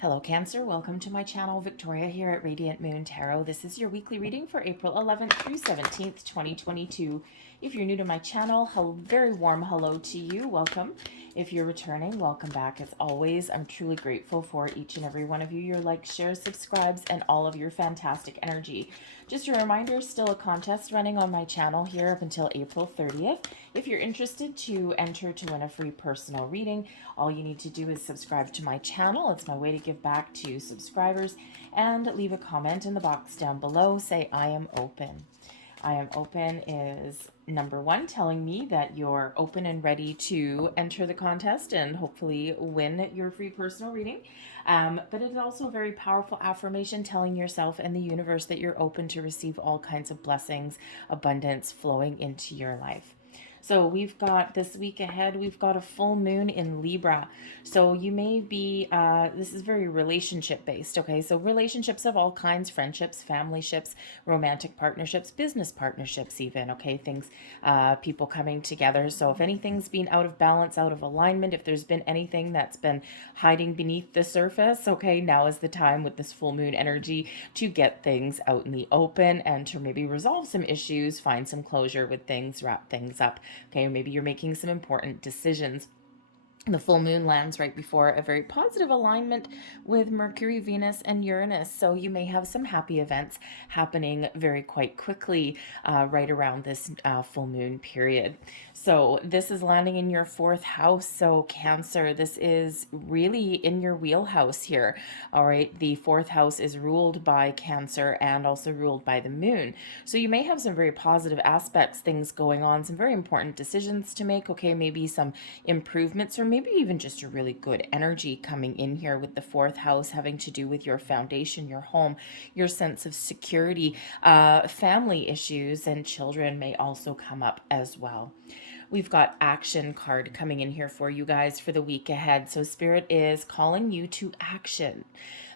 Hello Cancer, welcome to my channel. Victoria here at Radiant Moon Tarot. This is your weekly reading for April 11th through 17th, 2022. If you're new to my channel, very warm hello to you. Welcome. If you're returning, welcome back. As always, I'm truly grateful for each and every one of you, your likes, shares, subscribes, and all of your fantastic energy. Just a reminder, still a contest running on my channel here up until April 30th. If you're interested to enter to win a free personal reading, all you need to do is subscribe to my channel. It's my way to give back to subscribers, and leave a comment in the box down below. Say, I am open. I am open is number one, telling me that you're open and ready to enter the contest and hopefully win your free personal reading. But it is also a very powerful affirmation telling yourself and the universe that you're open to receive all kinds of blessings, abundance flowing into your life. So we've got this week ahead, we've got a full moon in Libra. So you may be, this is very relationship based, okay? So relationships of all kinds, friendships, family ships, romantic partnerships, business partnerships even, okay? Things, people coming together. So if anything's been out of balance, out of alignment, if there's been anything that's been hiding beneath the surface, okay, now is the time with this full moon energy to get things out in the open and to maybe resolve some issues, find some closure with things, wrap things up. Okay, maybe you're making some important decisions. The full moon lands right before a very positive alignment with Mercury, Venus, and Uranus. So you may have some happy events happening very quite quickly right around this full moon period. So this is landing in your fourth house. So Cancer, this is really in your wheelhouse here. All right. The fourth house is ruled by Cancer and also ruled by the moon. So you may have some very positive aspects, things going on, some very important decisions to make. Okay, maybe some improvements or maybe even just a really good energy coming in here with the fourth house having to do with your foundation, your home, your sense of security. Family issues and children may also come up as well. We've got action card coming in here for you guys for the week ahead. So Spirit is calling you to action.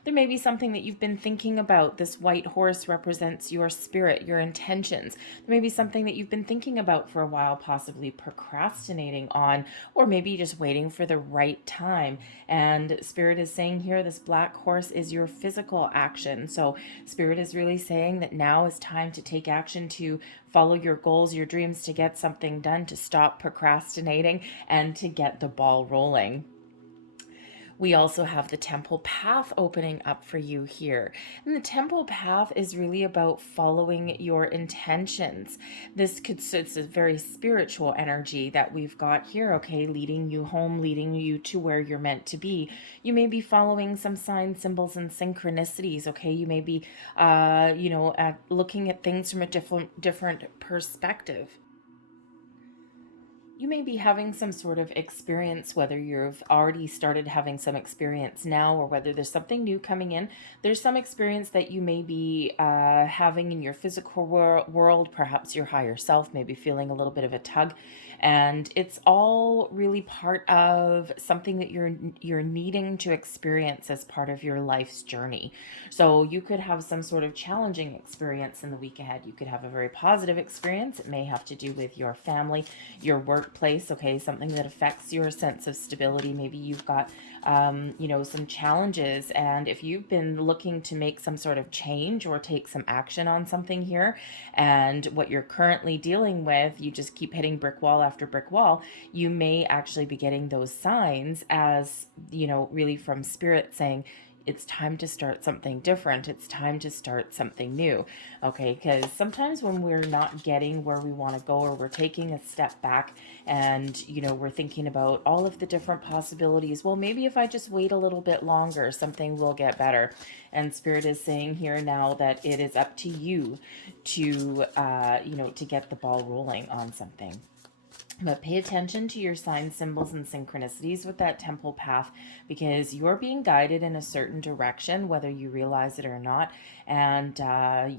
There may be something that you've been thinking about. This white horse represents your spirit, your intentions. There may be something that you've been thinking about for a while, possibly procrastinating on, or maybe just waiting for the right time. And Spirit is saying here, this black horse is your physical action. So Spirit is really saying that now is time to take action, to follow your goals, your dreams, to get something done, to stop procrastinating, and to get the ball rolling. We also have the temple path opening up for you here. And the temple path is really about following your intentions. It's a very spiritual energy that we've got here, okay, leading you home, leading you to where you're meant to be. You may be following some signs, symbols, and synchronicities, okay? You may be, looking at things from a different perspective. You may be having some sort of experience, whether you've already started having some experience now or whether there's something new coming in. There's some experience that you may be having in your physical world. Perhaps your higher self may be feeling a little bit of a tug. And it's all really part of something that you're needing to experience as part of your life's journey. So you could have some sort of challenging experience in the week ahead. You could have a very positive experience. It may have to do with your family, your workplace, okay, something that affects your sense of stability. Maybe you've got, some challenges. And if you've been looking to make some sort of change or take some action on something here, and what you're currently dealing with, you just keep hitting brick wall after brick wall, you may actually be getting those signs as, really from Spirit saying, it's time to start something different. It's time to start something new. Okay, because sometimes when we're not getting where we want to go, or we're taking a step back and, we're thinking about all of the different possibilities, well, maybe if I just wait a little bit longer, something will get better. And Spirit is saying here now that it is up to you to, to get the ball rolling on something. But pay attention to your signs, symbols, and synchronicities with that temple path, because you're being guided in a certain direction, whether you realize it or not. And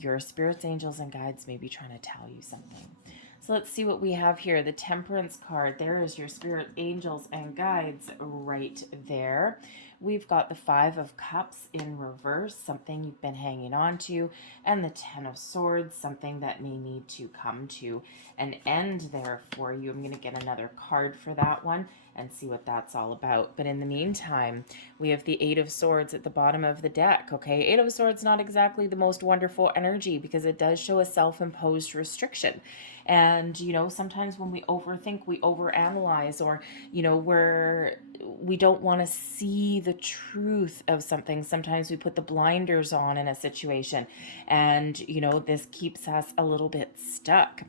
your spirits, angels, and guides may be trying to tell you something. So let's see what we have here. The Temperance card. There is your spirit, angels, and guides right there. we've got the Five of Cups in reverse, something you've been hanging on to, and the Ten of Swords, something that may need to come to an end there for you. I'm going to get another card for that one and see what that's all about. But in the meantime, we have the Eight of Swords at the bottom of the deck, okay? Eight of Swords, not exactly the most wonderful energy because it does show a self-imposed restriction. And, sometimes when we overthink, we overanalyze, or, we don't want to see the truth of something. Sometimes we put the blinders on in a situation, and, this keeps us a little bit stuck.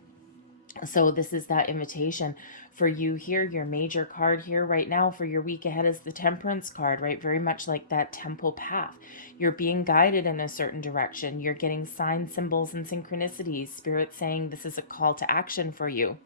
So this is that invitation for you here. Your major card here right now for your week ahead is the Temperance card, right? Very much like that temple path. You're being guided in a certain direction. You're getting signs, symbols, and synchronicities. Spirit saying this is a call to action for you.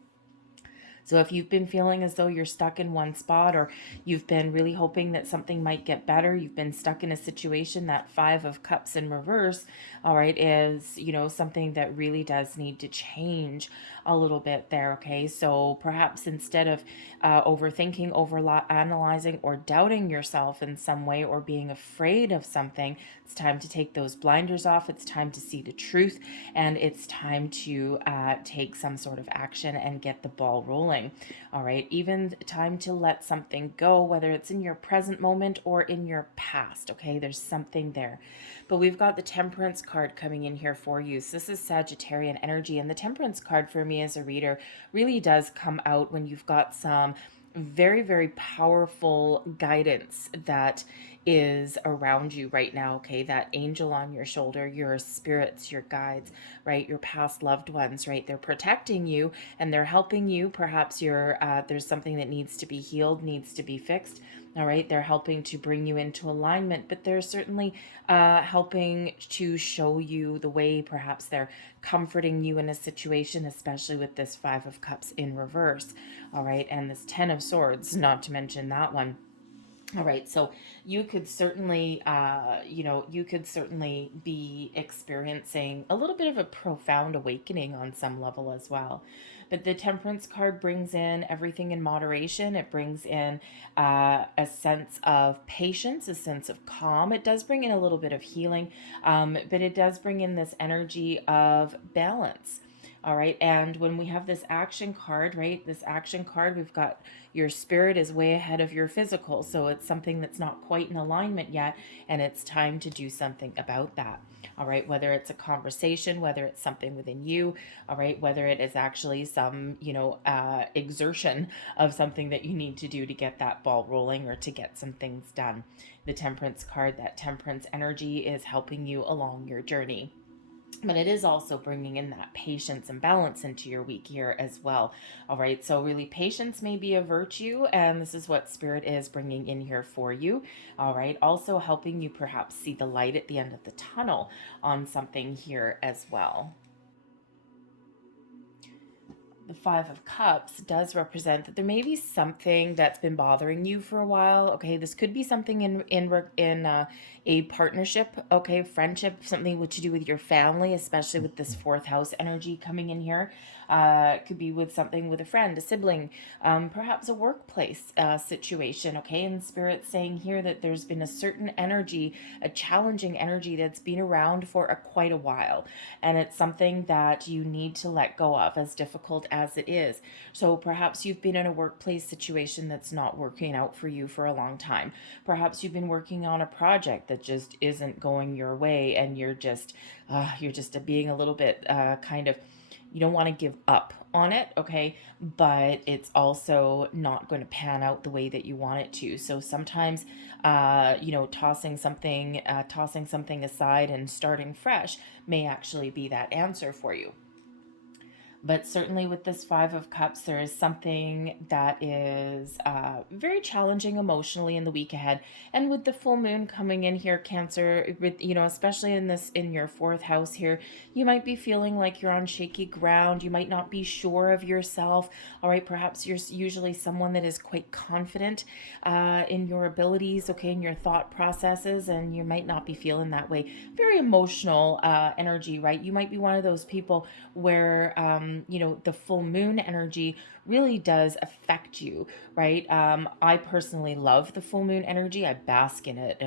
So if you've been feeling as though you're stuck in one spot, or you've been really hoping that something might get better, you've been stuck in a situation, that Five of Cups in reverse, all right, is, something that really does need to change a little bit there, okay? So perhaps instead of overthinking, overanalyzing, or doubting yourself in some way, or being afraid of something, it's time to take those blinders off. It's time to see the truth, and it's time to take some sort of action and get the ball rolling. All right, even time to let something go, whether it's in your present moment or in your past. Okay, there's something there. But we've got the Temperance card coming in here for you. So this is Sagittarian energy, and the Temperance card for me as a reader really does come out when you've got some very, very powerful guidance that is around you right now, okay? That angel on your shoulder, your spirits, your guides, right? Your past loved ones, right? They're protecting you and they're helping you. Perhaps there's something that needs to be healed, needs to be fixed. All right, they're helping to bring you into alignment, but they're certainly helping to show you the way. Perhaps they're comforting you in a situation, especially with this Five of Cups in reverse. All right, and this Ten of Swords, not to mention that one. All right, so you could certainly, be experiencing a little bit of a profound awakening on some level as well. But the Temperance card brings in everything in moderation. It brings in a sense of patience, a sense of calm. It does bring in a little bit of healing, but it does bring in this energy of balance. All right, and when we have this action card, right, this action card, we've got your spirit is way ahead of your physical. So it's something that's not quite in alignment yet, and it's time to do something about that. All right, whether it's a conversation, whether it's something within you, all right, whether it is actually some, exertion of something that you need to do to get that ball rolling or to get some things done. The Temperance card, that Temperance energy is helping you along your journey. But it is also bringing in that patience and balance into your week here as well. All right, so really patience may be a virtue, and this is what Spirit is bringing in here for you. All right, also helping you perhaps see the light at the end of the tunnel on something here as well. The Five of Cups does represent that there may be something that's been bothering you for a while. Okay, this could be something in a partnership. Okay, friendship, something to do with your family, especially with this fourth house energy coming in here. It could be with something with a friend, a sibling, perhaps a workplace situation. Okay, and Spirit's saying here that there's been a certain energy, a challenging energy that's been around for quite a while, and it's something that you need to let go of, as difficult as it is. So perhaps you've been in a workplace situation that's not working out for you for a long time. Perhaps you've been working on a project that just isn't going your way, and you're just being a little bit kind of, you don't want to give up on it, okay? But it's also not going to pan out the way that you want it to. So sometimes, tossing something aside and starting fresh may actually be that answer for you. But certainly with this Five of Cups, there is something that is very challenging emotionally in the week ahead. And with the full moon coming in here, Cancer, with, especially in your fourth house here, you might be feeling like you're on shaky ground. You might not be sure of yourself. All right, perhaps you're usually someone that is quite confident in your abilities, okay, in your thought processes, and you might not be feeling that way. Very emotional energy, right? You might be one of those people where the full moon energy really does affect you, right? I personally love the full moon energy. I bask in it.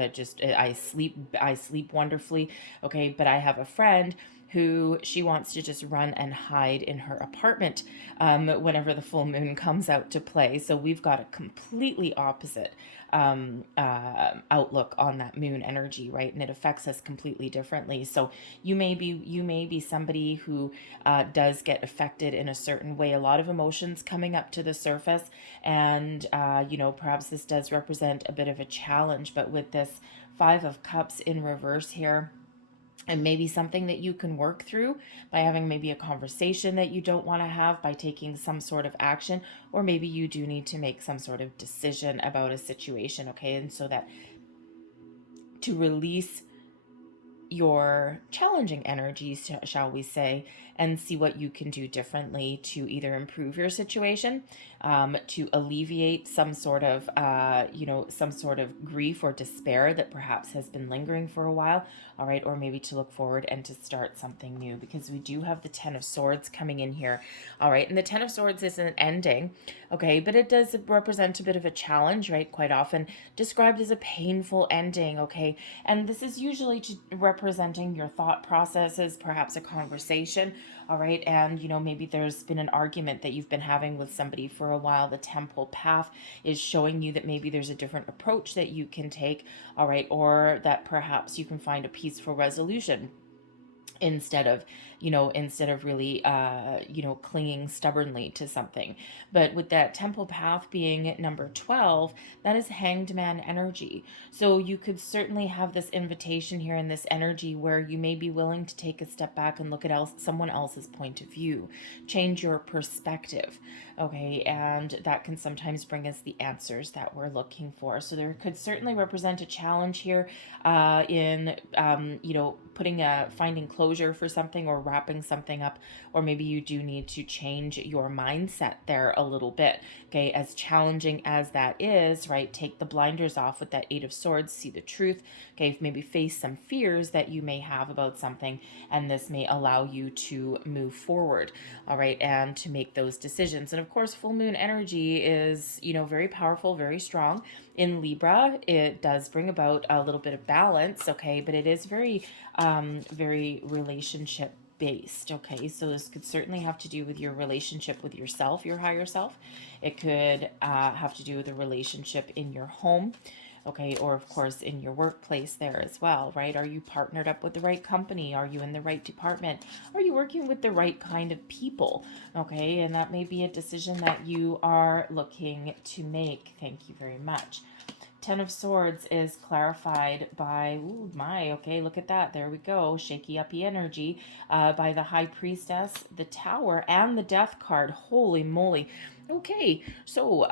I sleep wonderfully. Okay. But I have a friend who she wants to just run and hide in her apartment whenever the full moon comes out to play. So we've got a completely opposite outlook on that moon energy, right? And it affects us completely differently. So you may be somebody who does get affected in a certain way. A lot of emotions coming up to the surface, and perhaps this does represent a bit of a challenge. But with this Five of Cups in reverse here, and maybe something that you can work through by having maybe a conversation that you don't want to have, by taking some sort of action, or maybe you do need to make some sort of decision about a situation, okay? And so that to release your challenging energies, shall we say, and see what you can do differently to either improve your situation, to alleviate some sort of grief or despair that perhaps has been lingering for a while, all right, or maybe to look forward and to start something new, because we do have the Ten of Swords coming in here, all right, and the Ten of Swords is an ending, okay, but it does represent a bit of a challenge, right, quite often described as a painful ending, okay, and this is usually representing your thought processes, perhaps a conversation, all right, and maybe there's been an argument that you've been having with somebody for a while. The Temple Path is showing you that maybe there's a different approach that you can take, all right, or that perhaps you can find a peaceful resolution instead of really clinging stubbornly to something. But with that Temple Path being number 12, that is Hanged Man energy. So you could certainly have this invitation here in this energy where you may be willing to take a step back and look at someone else's point of view, change your perspective, okay, and that can sometimes bring us the answers that we're looking for. So there could certainly represent a challenge here in finding closure for something or wrapping something up, or maybe you do need to change your mindset there a little bit, okay, as challenging as that is, right? Take the blinders off with that Eight of Swords, see the truth, okay, maybe face some fears that you may have about something, and this may allow you to move forward, all right, and to make those decisions. And of course, full moon energy is very powerful, very strong. In Libra, it does bring about a little bit of balance, okay, but it is very relationship based, okay, so this could certainly have to do with your relationship with yourself, your higher self. It could have to do with a relationship in your home, okay, or of course in your workplace there as well, right? Are you partnered up with the right company? Are you in the right department? Are you working with the right kind of people? Okay, and that may be a decision that you are looking to make. Thank you very much. Ten of Swords is clarified by, ooh, okay, look at that. There we go. Shaky uppy energy by the High Priestess, the Tower, and the Death card. Holy moly. Okay, so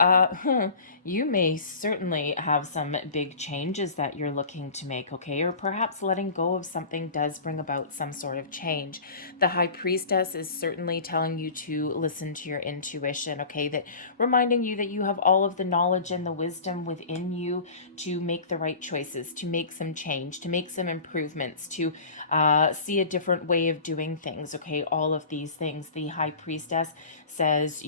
you may certainly have some big changes that you're looking to make, okay? Or perhaps letting go of something does bring about some sort of change. The High Priestess is certainly telling you to listen to your intuition, okay? That reminding you that you have all of the knowledge and the wisdom within you to make the right choices, to make some change, to make some improvements, to see a different way of doing things, okay? All of these things. The High Priestess says,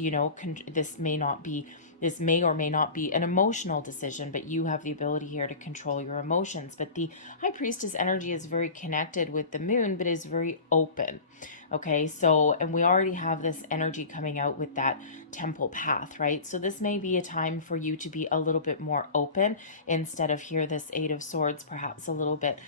this may or may not be an emotional decision, but you have the ability here to control your emotions. But the High Priestess energy is very connected with the moon, but is very open. Okay, so, and we already have this energy coming out with that Temple Path, right? So this may be a time for you to be a little bit more open instead of here, this Eight of Swords, perhaps a little bit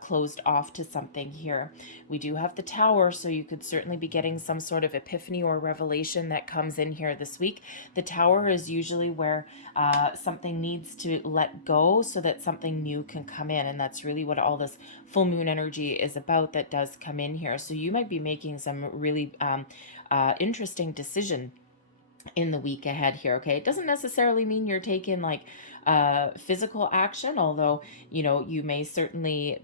closed off to something here. We do have the Tower, so you could certainly be getting some sort of epiphany or revelation that comes in here this week. The Tower is usually where something needs to let go so that something new can come in, and that's really what all this full moon energy is about that does come in here. So you might be making some really interesting decision in the week ahead here, okay? It doesn't necessarily mean you're taking like physical action, although you may certainly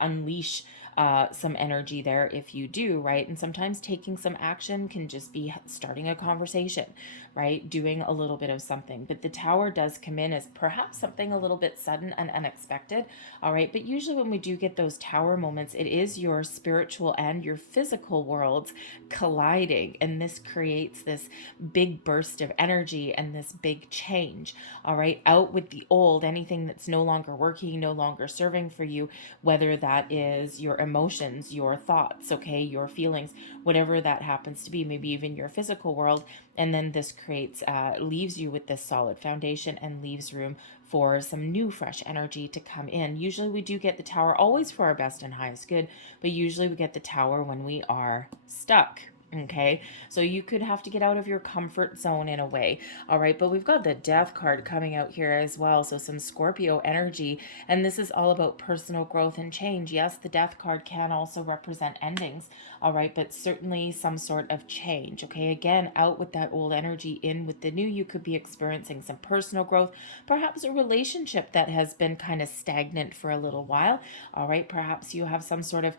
unleash some energy there if you do, right? And sometimes taking some action can just be starting a conversation, right? Doing a little bit of something. But the Tower does come in as perhaps something a little bit sudden and unexpected, all right? But usually when we do get those Tower moments, it is your spiritual and your physical worlds colliding, and this creates this big burst of energy and this big change, all right? Out with the old, anything that's no longer working, no longer serving for you, whether that is your emotions, your thoughts, okay, your feelings, whatever that happens to be, maybe even your physical world. And then this creates, leaves you with this solid foundation and leaves room for some new fresh energy to come in. Usually we do get the Tower always for our best and highest good, but usually we get the Tower when we are stuck. Okay, so you could have to get out of your comfort zone in a way. All right, but we've got the Death card coming out here as well. So some Scorpio energy, and this is all about personal growth and change. Yes, the Death card can also represent endings. All right, but certainly some sort of change. Okay, again, out with that old energy, in with the new. You could be experiencing some personal growth, perhaps a relationship that has been kind of stagnant for a little while. All right, perhaps you have some sort of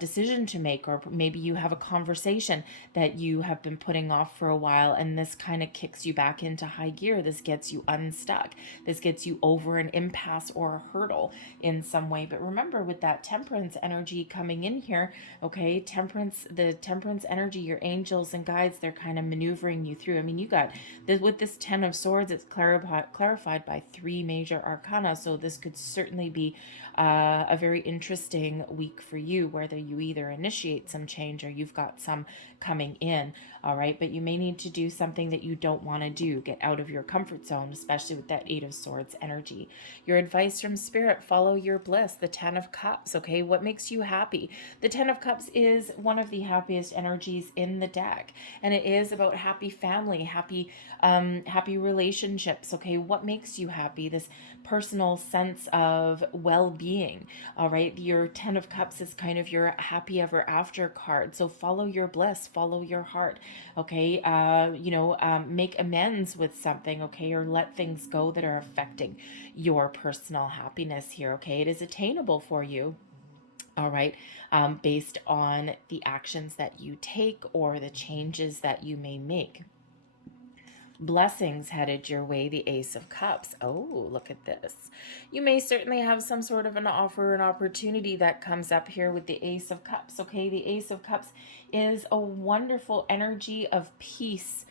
decision to make, or maybe you have a conversation that you have been putting off for a while, and this kind of kicks you back into high gear. This gets you unstuck. This gets you over an impasse or a hurdle in some way. But remember, with that Temperance energy coming in here, okay, the Temperance energy, your angels and guides, they're kind of maneuvering you through. I mean, you got this with this Ten of Swords, it's clarified by 3 major arcana, so this could certainly be a very interesting week for you, whether you either initiate some change or you've got some coming in. All right, but you may need to do something that you don't want to do. Get out of your comfort zone, especially with that 8 of Swords energy. Your advice from Spirit: follow your bliss. The 10 of Cups, okay, what makes you happy? The 10 of Cups is one of the happiest energies in the deck, and it is about happy family, happy relationships. Okay, what makes you happy? This personal sense of well-being. All right, your 10 of Cups is kind of your happy ever after card. So follow your bliss, follow your heart. Okay, make amends with something, okay, or let things go that are affecting your personal happiness here. Okay, it is attainable for you. All right, based on the actions that you take or the changes that you may make. Blessings headed your way, the Ace of Cups. Oh, look at this. You may certainly have some sort of an offer, an opportunity that comes up here with the Ace of Cups. Okay, the Ace of Cups is a wonderful energy of peace,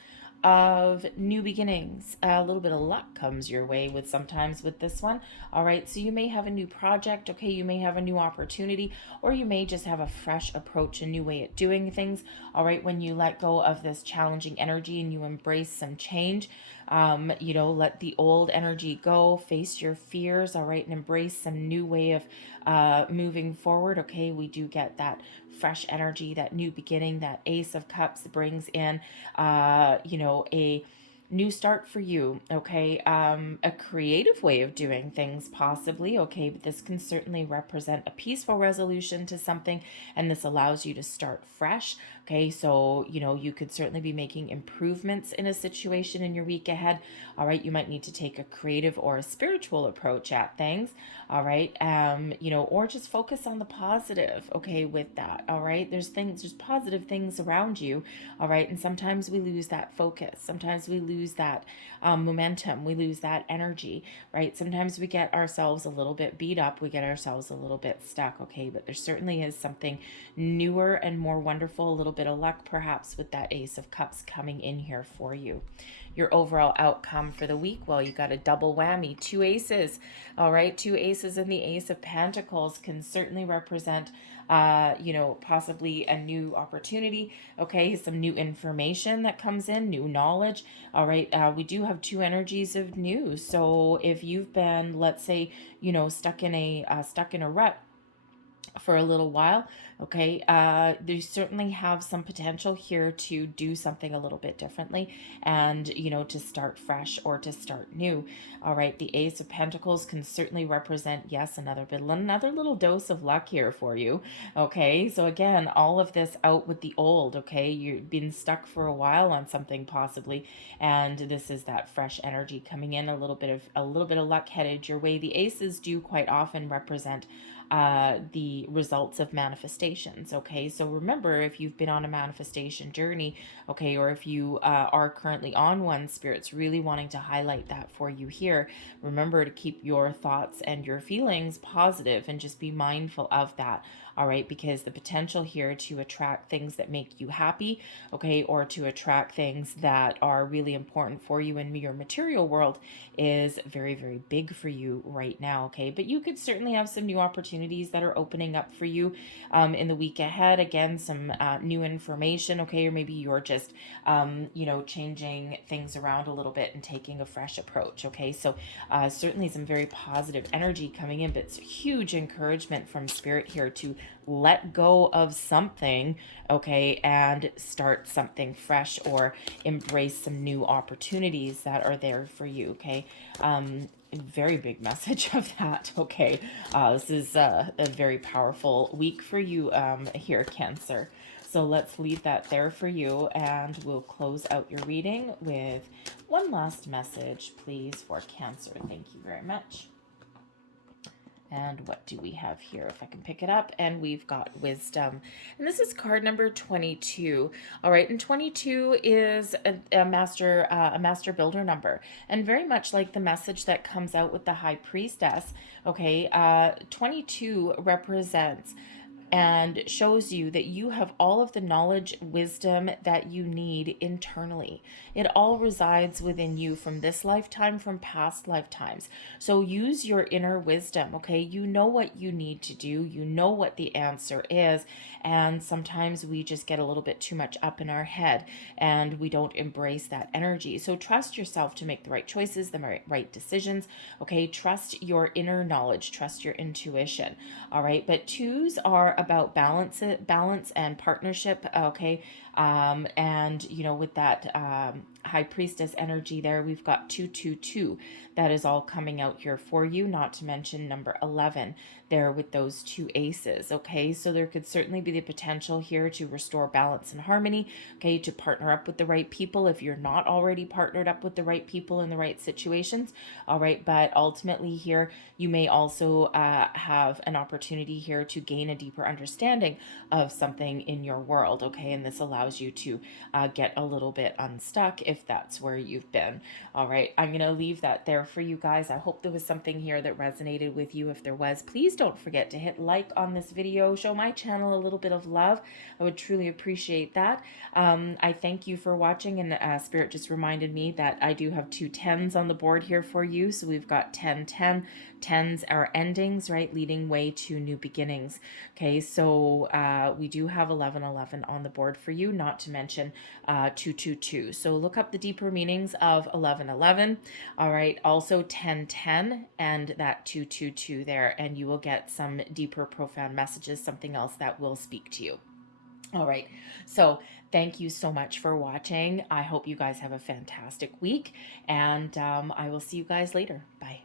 of new beginnings. A little bit of luck comes your way with sometimes with this one. All right, so you may have a new project, okay, you may have a new opportunity, or you may just have a fresh approach, a new way at doing things. All right, when you let go of this challenging energy and you embrace some change, let the old energy go, face your fears, all right, and embrace some new way of moving forward. Okay, we do get that fresh energy, that new beginning. That Ace of Cups brings in, a new start for you. Okay, a creative way of doing things, possibly. Okay, but this can certainly represent a peaceful resolution to something, and this allows you to start fresh. Okay, so you could certainly be making improvements in a situation in your week ahead. All right, you might need to take a creative or a spiritual approach at things. All right, or just focus on the positive. Okay, with that. All right, there's positive things around you. All right, and sometimes we lose that focus. Sometimes we lose that momentum. We lose that energy. Right, sometimes we get ourselves a little bit beat up. We get ourselves a little bit stuck. Okay, but there certainly is something newer and more wonderful, a little bit of luck perhaps with that Ace of Cups coming in here for you. Your overall outcome for the week, well, you got a double whammy, 2 aces. All right, 2 aces and the Ace of Pentacles can certainly represent possibly a new opportunity. Okay, some new information that comes in, new knowledge. All right, we do have 2 energies of new. So if you've been, let's say, stuck in a rut for a little while, okay, they certainly have some potential here to do something a little bit differently, and to start fresh or to start new. All right, the Ace of Pentacles can certainly represent, yes, another little dose of luck here for you. Okay, so again, all of this out with the old. Okay, you've been stuck for a while on something possibly, and this is that fresh energy coming in. A little bit of luck headed your way. The aces do quite often represent the results of manifestations. Okay, so remember, if you've been on a manifestation journey, okay, or if you are currently on one, Spirit's really wanting to highlight that for you here. Remember to keep your thoughts and your feelings positive and just be mindful of that. All right, because the potential here to attract things that make you happy, okay, or to attract things that are really important for you in your material world is very, very big for you right now, okay? But you could certainly have some new opportunities that are opening up for you in the week ahead. Again, some new information, okay? Or maybe you're just, changing things around a little bit and taking a fresh approach, okay? So certainly some very positive energy coming in, but it's huge encouragement from Spirit here to let go of something, okay, and start something fresh or embrace some new opportunities that are there for you, okay? Very big message of that, okay? This is a very powerful week for you here, Cancer. So let's leave that there for you, and we'll close out your reading with one last message, please, for Cancer. Thank you very much. And what do we have here? If I can pick it up, and we've got wisdom. And this is card number 22. All right, and 22 is a master builder number. And very much like the message that comes out with the High Priestess, okay, 22 represents and shows you that you have all of the knowledge, wisdom that you need internally. It all resides within you from this lifetime, from past lifetimes. So use your inner wisdom, okay? You know what you need to do, you know what the answer is, and sometimes we just get a little bit too much up in our head and we don't embrace that energy. So trust yourself to make the right choices, the right decisions, okay? Trust your inner knowledge, trust your intuition, all right? But twos are about balance and partnership, okay? And with that High Priestess energy there, we've got 222 that is all coming out here for you, not to mention number 11 there with those two aces, okay? So there could certainly be the potential here to restore balance and harmony, okay, to partner up with the right people if you're not already partnered up with the right people in the right situations, all right? But ultimately here, you may also have an opportunity here to gain a deeper understanding of something in your world, okay? And this allows you to get a little bit unstuck if that's where you've been. All right, I'm going to leave that there for you guys. I hope there was something here that resonated with you. If there was, please don't forget to hit like on this video. Show my channel a little bit of love. I would truly appreciate that. I thank you for watching, and Spirit just reminded me that I do have two 10s on the board here for you. So we've got 10, 10. 10s are endings, right? Leading way to new beginnings. Okay, so we do have 11, 11 on the board for you, not to mention 222. So look up the deeper meanings of 11, 11. All right, also 10, 10, and that 222 there, and you will get some deeper, profound messages, something else that will speak to you. All right, so thank you so much for watching. I hope you guys have a fantastic week, and I will see you guys later. Bye.